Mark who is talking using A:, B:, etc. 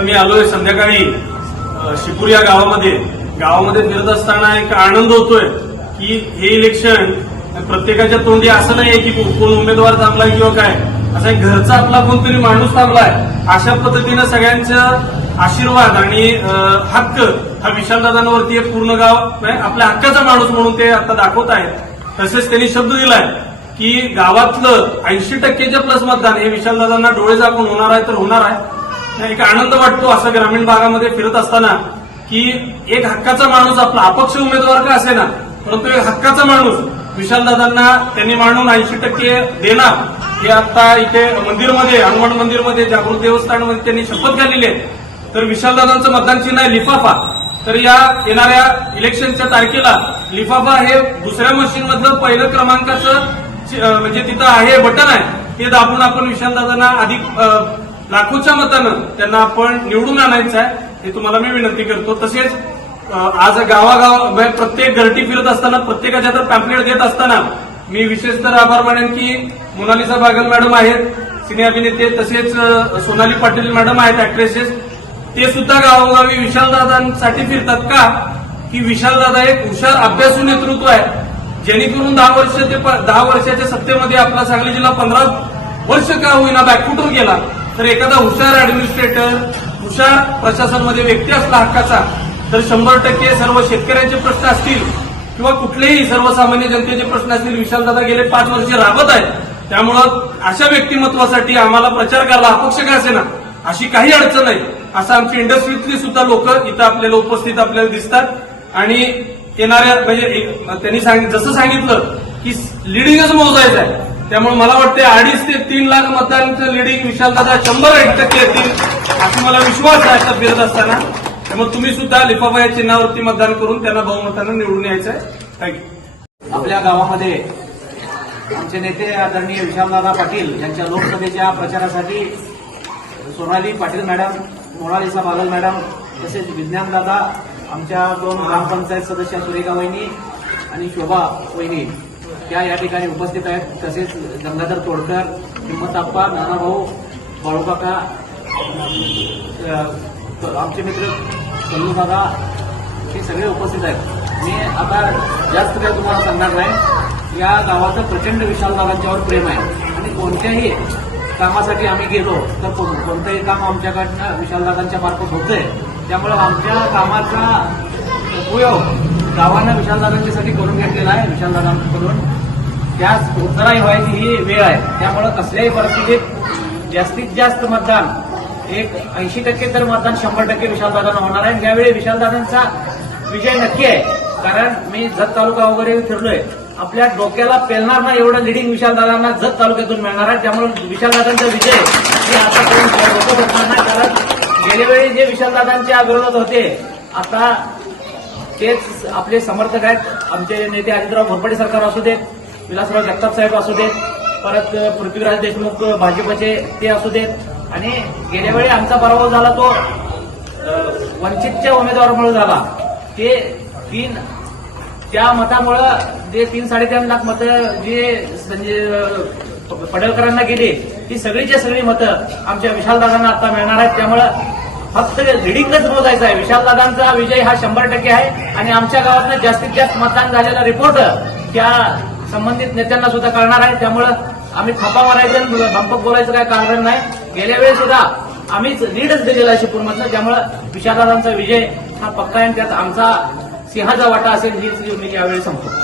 A: मी आलोय संध्याकाळी शिपूर या गावामध्ये. गावामध्ये फिरत असताना एक आनंद होतोय की हे इलेक्शन प्रत्येकाच्या तोंडी असं नाहीये की कोण उमेदवार थांबलाय किंवा काय. असा एक घरचा आपला कोणतरी माणूस थांबलाय. अशा पद्धतीनं सगळ्यांचा आशीर्वाद आणि हक्क हा विशालदादांवरती एक पूर्ण गाव म्हणजे आपल्या हक्काचा माणूस म्हणून ते आता दाखवत आहेत. तसेच त्यांनी शब्द दिलाय की गावातलं ऐंशी टक्केचे प्लस मतदान हे विशालदादांना डोळे झाकून होणार आहे तर होणार आहे. एक आनंद वाटतो असं ग्रामीण भागामध्ये फिरत असताना की एक हक्काचा माणूस आपला अपक्ष उमेदवार का असे ना परंतु एक हक्काचा माणूस विशालदादांना त्यांनी मांडून ऐंशी टक्के देणार. हे आता इथे मंदिरमध्ये हनुमान मंदिरमध्ये जागृत देवस्थानमध्ये त्यांनी शपथ घातलेली आहे. तर विशालदादांचं मतदान चिन्ह आहे लिफाफा. तर या येणाऱ्या इलेक्शनच्या तारखेला लिफाफा हे दुसऱ्या मशीनमधलं पहिलं क्रमांकाचं म्हणजे तिथं आहे बटन आहे. ते दाबून आपण विशालदादांना अधिक लाखोच्या मतानं त्यांना आपण निवडून आणायचं आहे हे तुम्हाला मी विनंती करतो. तसेच आज गावागाव म्हणजे प्रत्येक घरटी फिरत असताना प्रत्येकाच्या तर पॅम्पलेट देत असताना मी विशेष तर आभार मानेन की मोनालिसा बागल मॅडम आहेत सिने अभिनेते तसेच सोनाली पाटील मॅडम आहेत ऍक्ट्रेसेस ते सुद्धा गावोगावी विशालदादांसाठी फिरतात का? की विशालदादा एक हुशार अभ्यासू नेतृत्व आहे जेणेकरून दहा वर्ष ते प- दहा वर्षाच्या सत्तेमध्ये आपला सांगली जिल्हा पंधरा वर्ष का होईना बॅकफुटवर गेला? तर एखादा हुशार ऍडमिनिस्ट्रेटर हुशार प्रशासनमध्ये व्यक्ती असला हक्काचा तर शंभर टक्के सर्व शेतकऱ्यांचे प्रश्न असतील किंवा कुठलेही सर्वसामान्य जनतेचे प्रश्न असतील. विशालदादा गेले पाच वर्ष राबत आहेत. त्यामुळं अशा व्यक्तिमत्वासाठी आम्हाला प्रचार करायला अपक्ष का असेना? अशी काही अडचण नाही. असं आमची इंडस्ट्रीतली सुद्धा लोक इथं आपल्याला उपस्थित आपल्याला दिसतात. आणि येणाऱ्या म्हणजे एक- त्यांनी सांगित जसं सांगितलं की लिडिंगच मोजायचं आहे. त्यामुळे मला वाटते अडीच ते तीन लाख मतदारांचं लिडिंग विशालदादा शंभर एक टक्के येतील असा मला विश्वास आहे आता फिरत असताना. त्यामुळे तुम्ही सुद्धा लिफाफा या चिन्हावरती मतदान करून त्यांना बहुमतानं निवडून यायचं आहे थँक्यू
B: आपल्या गावामध्ये आमचे नेते आदरणीय विशालदादा पाटील यांच्या लोकसभेच्या प्रचारासाठी सोनाली पाटील मॅडम मोनालिसा बागल मॅडम तसेच विज्ञानदादा आमच्या दोन ग्रामपंचायत सदस्य सुरेखा वहिनी आणि शोभा वहिनी. त्या या ठिकाणी उपस्थित आहेत. तसेच गंगाधर तोडकर हिम्मत आप्पा नानाभाऊ बाळूकाका आमचे मित्र सल्लू दादा हे सगळे उपस्थित आहेत. मी आता जास्त काही तुम्हाला सांगणार नाही. या गावाचं प्रचंड विशाल दादांच्यावर प्रेम आहे. आणि कोणत्याही कामासाठी आम्ही गेलो तर कोणतंही काम आमच्याकडनं विशालदादांच्या मार्फत होतंय. त्यामुळे आमच्या कामाचा उपयोग गावानं विशालदादांच्यासाठी करून घेतलेला आहे विशालदादांकडून त्यास उत्तराई व्हायची ही वेळ आहे. त्यामुळे कसल्याही परिस्थितीत जास्तीत जास्त मतदान एक ऐंशी टक्के तर मतदान शंभर टक्के विशालदादांना होणार आहे. आणि यावेळी विशालदादांचा विजय नक्की आहे कारण मी जत तालुका वगैरे फिरलोय आपल्या डोक्याला पेलणार ना एवढं लिडिंग विशालदादांना जत तालुक्यातून मिळणार आहे. त्यामुळे विशालदादांचा विजय हे आतापर्यंत लोक बसणार नाही कारण गेल्या वेळी जे विशालदादांच्या विरोधात होते आता तेच आपले समर्थक आहेत. आमचे नेते अजितराव घोरपडे सरकार असू देत विलासराव जगताप साहेब असू देत परत पृथ्वीराज देशमुख भाजपचे ते असू देत. आणि गेल्या वेळी आमचा पराभव झाला तो वंचितच्या उमेदवारामुळे झाला. ते तीन त्या मतामुळं जे तीन साडेतीन लाख मतं जे संजय पडळकरांना गेली ती सगळीच्या सगळी मतं आमच्या विशालदादांना आता मिळणार आहेत. त्यामुळं फक्त रिडिंगच मोजायचं आहे. विशालदादांचा विजय हा शंभर टक्के आहे. आणि आमच्या गावातनं जास्तीत जास्त मतदान झालेला रिपोर्ट त्या संबंधित नेत्यांना सुद्धा कळणार आहे. त्यामुळं आम्ही थापा मारायचं आणि भंपक बोलायचं काय कारण नाही. गेल्या वेळी सुद्धा आम्हीच लीडच दिलेला आहे शिपूरमधनं. त्यामुळं विशालदादांचा विजय हा पक्का आहे त्यात आमचा सिंहाचा वाटा असेल हीच मी यावेळी सांगतो